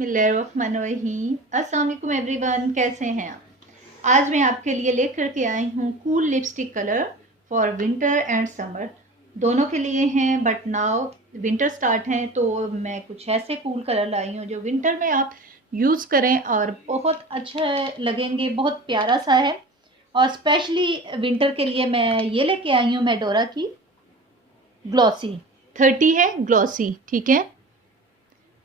बिस्मिल्लाहिर्रहमानिर्रहीम। अस्सलाम वालेकुम एवरीवन, कैसे हैं आप? आज मैं आपके लिए लेकर के आई हूँ cool lipstick colour for winter and summer, दोनों के लिए हैं। बट नाउ विंटर स्टार्ट है तो मैं कुछ ऐसे कूल कलर लाई हूँ जो विंटर में आप यूज़ करें और बहुत अच्छा लगेंगे, बहुत प्यारा सा है। और स्पेशली विंटर के लिए मैं ये लेके आई हूँ मेडोरा की ग्लॉसी 30 है, ग्लॉसी, ठीक है।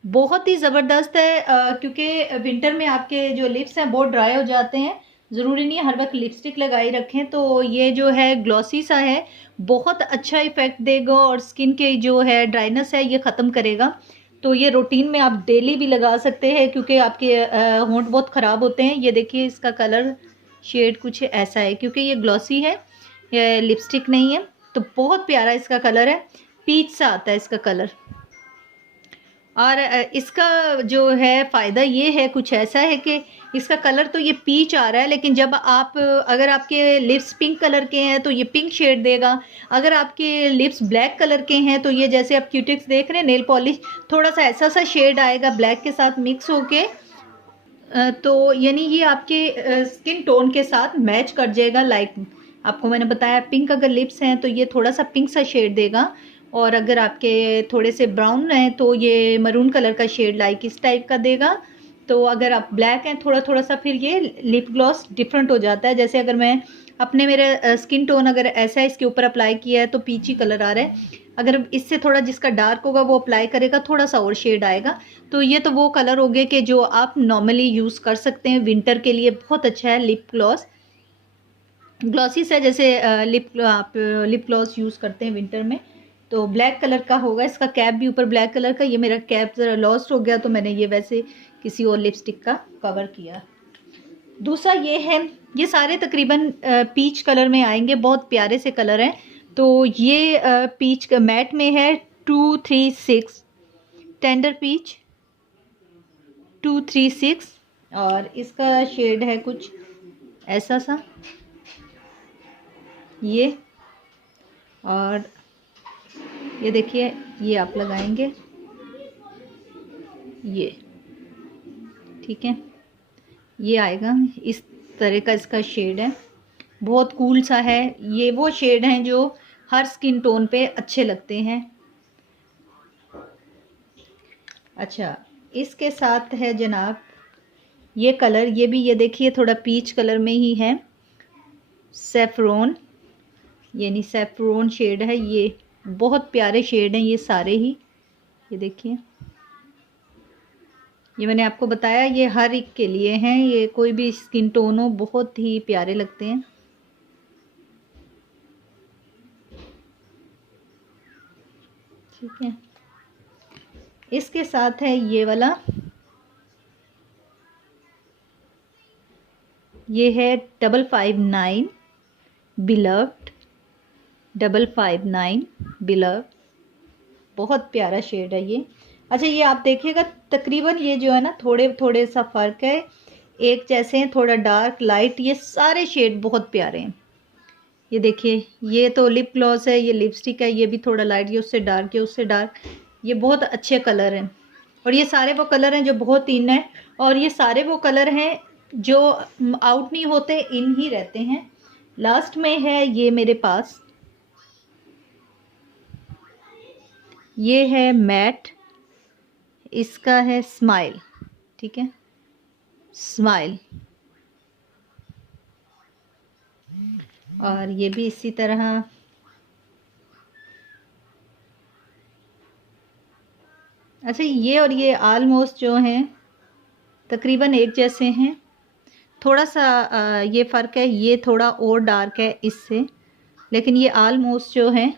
बहुत ही ज़बरदस्त है क्योंकि विंटर में आपके जो लिप्स हैं बहुत ड्राई हो जाते हैं। ज़रूरी नहीं है हर वक्त लिपस्टिक लगाई रखें, तो ये जो है ग्लॉसी सा है, बहुत अच्छा इफ़ेक्ट देगा और स्किन के जो है ड्राइनेस है ये ख़त्म करेगा। तो ये रूटीन में आप डेली भी लगा सकते हैं क्योंकि आपके होंठ बहुत ख़राब होते हैं। ये देखिए इसका कलर शेड कुछ ऐसा है क्योंकि ये ग्लॉसी है, ये लिपस्टिक नहीं है। तो बहुत प्यारा इसका कलर है, पीच सा आता है इसका कलर। और इसका जो है फ़ायदा ये है, कुछ ऐसा है कि इसका कलर तो ये पीच आ रहा है, लेकिन जब आप अगर आपके लिप्स पिंक कलर के हैं तो ये पिंक शेड देगा। अगर आपके लिप्स ब्लैक कलर के हैं तो ये जैसे आप क्यूटिक्स देख रहे हैं नेल पॉलिश, थोड़ा सा ऐसा सा शेड आएगा ब्लैक के साथ मिक्स होके। तो यानी ये आपके स्किन टोन के साथ मैच कर जाएगा। लाइक आपको मैंने बताया पिंक अगर लिप्स हैं तो ये थोड़ा सा पिंक सा शेड देगा, और अगर आपके थोड़े से ब्राउन हैं तो ये मरून कलर का शेड लाइक इस टाइप का देगा। तो अगर आप ब्लैक हैं थोड़ा थोड़ा सा फिर ये लिप ग्लॉस डिफरेंट हो जाता है। जैसे अगर मैं अपने मेरे स्किन टोन अगर ऐसा है इसके ऊपर अप्लाई किया है तो पीची कलर आ रहा है, अगर इससे थोड़ा जिसका डार्क होगा वो अप्लाई करेगा थोड़ा सा और शेड आएगा। तो ये तो वो कलर हो गए कि जो आप नॉर्मली यूज़ कर सकते हैं विंटर के लिए, बहुत अच्छा है। लिप ग्लॉस ग्लॉसी से जैसे आप लिप ग्लॉस यूज़ करते हैं विंटर में, तो ब्लैक कलर का होगा। इसका कैप भी ऊपर ब्लैक कलर का, ये मेरा कैप ज़रा लॉस्ट हो गया तो मैंने ये वैसे किसी और लिपस्टिक का कवर किया। दूसरा ये है, ये सारे तकरीबन पीच कलर में आएंगे, बहुत प्यारे से कलर हैं। तो ये पीच मैट में है 236 टेंडर पीच 236, और इसका शेड है कुछ ऐसा सा ये। और ये देखिए ये आप लगाएंगे ये, ठीक है, ये आएगा इस तरह का इसका शेड है, बहुत कूल सा है। ये वो शेड हैं जो हर स्किन टोन पे अच्छे लगते हैं। अच्छा, इसके साथ है जनाब ये कलर, ये भी ये देखिए थोड़ा पीच कलर में ही है, सैफरोन, यानी सैफरोन शेड है। ये बहुत प्यारे शेड हैं ये सारे ही, ये देखिए। ये मैंने आपको बताया ये हर एक के लिए हैं, ये कोई भी स्किन टोन हो बहुत ही प्यारे लगते हैं, ठीक है। इसके साथ है ये वाला, ये है 559 बिलव्ड, 559 बिलव्ड, बहुत प्यारा शेड है ये। अच्छा, ये आप देखिएगा तकरीबन ये जो है ना थोड़े थोड़े सा फ़र्क है, एक जैसे हैं, थोड़ा डार्क लाइट, ये सारे शेड बहुत प्यारे हैं। ये देखिए ये तो लिप ग्लॉस है, ये लिपस्टिक है, ये भी थोड़ा लाइट, ये उससे डार्क, ये उससे डार्क, ये बहुत अच्छे कलर हैं। और ये सारे वो कलर हैं जो बहुत इन है, और ये सारे वो कलर हैं जो आउट नहीं होते, इन ही रहते हैं। लास्ट में है ये मेरे पास, ये है मैट, इसका है स्माइल, ठीक है, स्माइल। और ये भी इसी तरह, अच्छा ये और ये आलमोस्ट जो हैं तकरीबन एक जैसे हैं, थोड़ा सा ये फ़र्क है, ये थोड़ा और डार्क है इससे, लेकिन ये आलमोस्ट जो हैं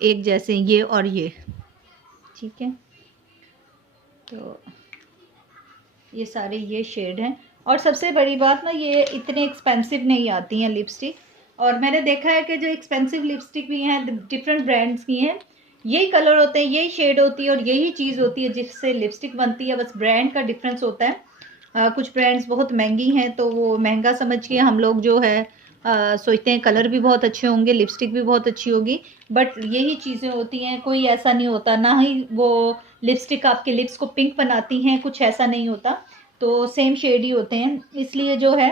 एक जैसे हैं, ये और ये, ठीक है। तो ये सारे ये शेड हैं। और सबसे बड़ी बात ना, ये इतने एक्सपेंसिव नहीं आती हैं लिपस्टिक। और मैंने देखा है कि जो एक्सपेंसिव लिपस्टिक भी हैं डिफरेंट ब्रांड्स की हैं, यही कलर होते हैं, यही शेड होती है और यही चीज़ होती है जिससे लिपस्टिक बनती है, बस ब्रांड का डिफरेंस होता है। कुछ ब्रांड्स बहुत महंगी हैं तो वो महंगा समझ के हम लोग जो है सोचते हैं कलर भी बहुत अच्छे होंगे, लिपस्टिक भी बहुत अच्छी होगी, बट यही चीज़ें होती हैं, कोई ऐसा नहीं होता, ना ही वो लिपस्टिक आपके लिप्स को पिंक बनाती हैं, कुछ ऐसा नहीं होता, तो सेम शेड ही होते हैं। इसलिए जो है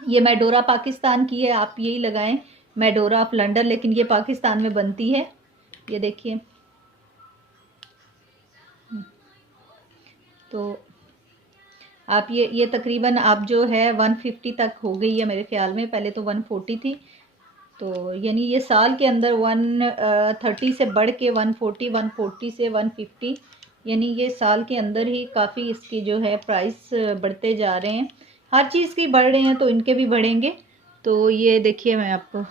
ये मेडोरा पाकिस्तान की है, आप यही लगाएं, मेडोरा ऑफ लंदन, लेकिन ये पाकिस्तान में बनती है। ये देखिए, तो आप ये तकरीबन आप जो है 150 तक हो गई है मेरे ख्याल में, पहले तो 140 थी, तो यानी ये साल के अंदर 130 से बढ़ के 140, 140 से 150, यानी ये साल के अंदर ही काफ़ी इसकी जो है प्राइस बढ़ते जा रहे हैं। हर चीज़ की बढ़ रहे हैं तो इनके भी बढ़ेंगे। तो ये देखिए, मैं आपको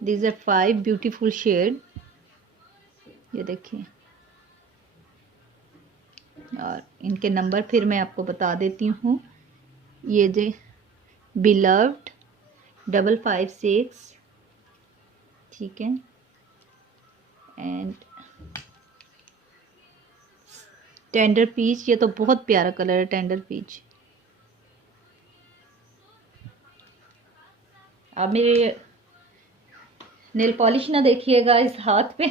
दीज आर 5 ब्यूटीफुल शेड, ये देखिए, और इनके नंबर फिर मैं आपको बता देती हूँ। ये जो बिलव्ड 556, ठीक है, एंड टेंडर पीच, ये तो बहुत प्यारा कलर है टेंडर पीच। अब मेरे नेल पॉलिश ना देखिएगा इस हाथ पे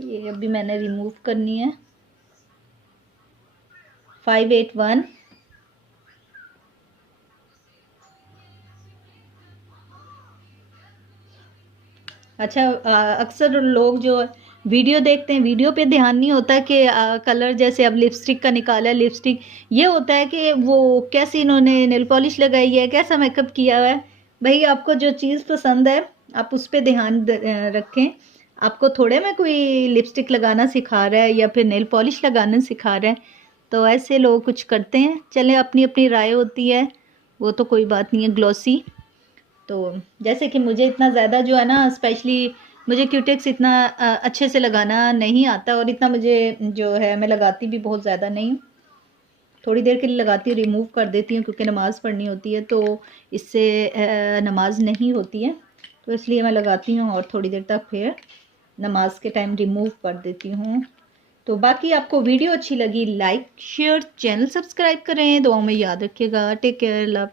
ये अभी मैंने रिमूव करनी है। 581, अच्छा, अक्सर लोग जो वीडियो देखते हैं, वीडियो पे ध्यान नहीं होता कि कलर, जैसे अब लिपस्टिक का निकाला है, लिपस्टिक ये होता है कि वो कैसी इन्होंने नेल पॉलिश लगाई है, कैसा मेकअप किया हुआ है। भाई आपको जो चीज़ पसंद है आप उस पर ध्यान रखें। आपको थोड़े में कोई लिपस्टिक लगाना सिखा रहा है या फिर नेल पॉलिश लगाना सिखा रहा है, तो ऐसे लोग कुछ करते हैं। चलें, अपनी अपनी राय होती है, वो तो कोई बात नहीं है। ग्लॉसी, तो जैसे कि मुझे इतना ज़्यादा जो है ना, स्पेशली मुझे क्यूटेक्स इतना अच्छे से लगाना नहीं आता, और इतना मुझे जो है मैं लगाती भी बहुत ज़्यादा नहीं, थोड़ी देर के लिए लगाती हूँ, रिमूव कर देती हूँ, क्योंकि नमाज़ पढ़नी होती है तो इससे नमाज नहीं होती है, तो इसलिए मैं लगाती हूँ और थोड़ी देर तक फिर नमाज के टाइम रिमूव कर देती हूँ। तो बाकी आपको वीडियो अच्छी लगी, लाइक शेयर, चैनल सब्सक्राइब करें, दुआओं में याद रखिएगा। Take care, love.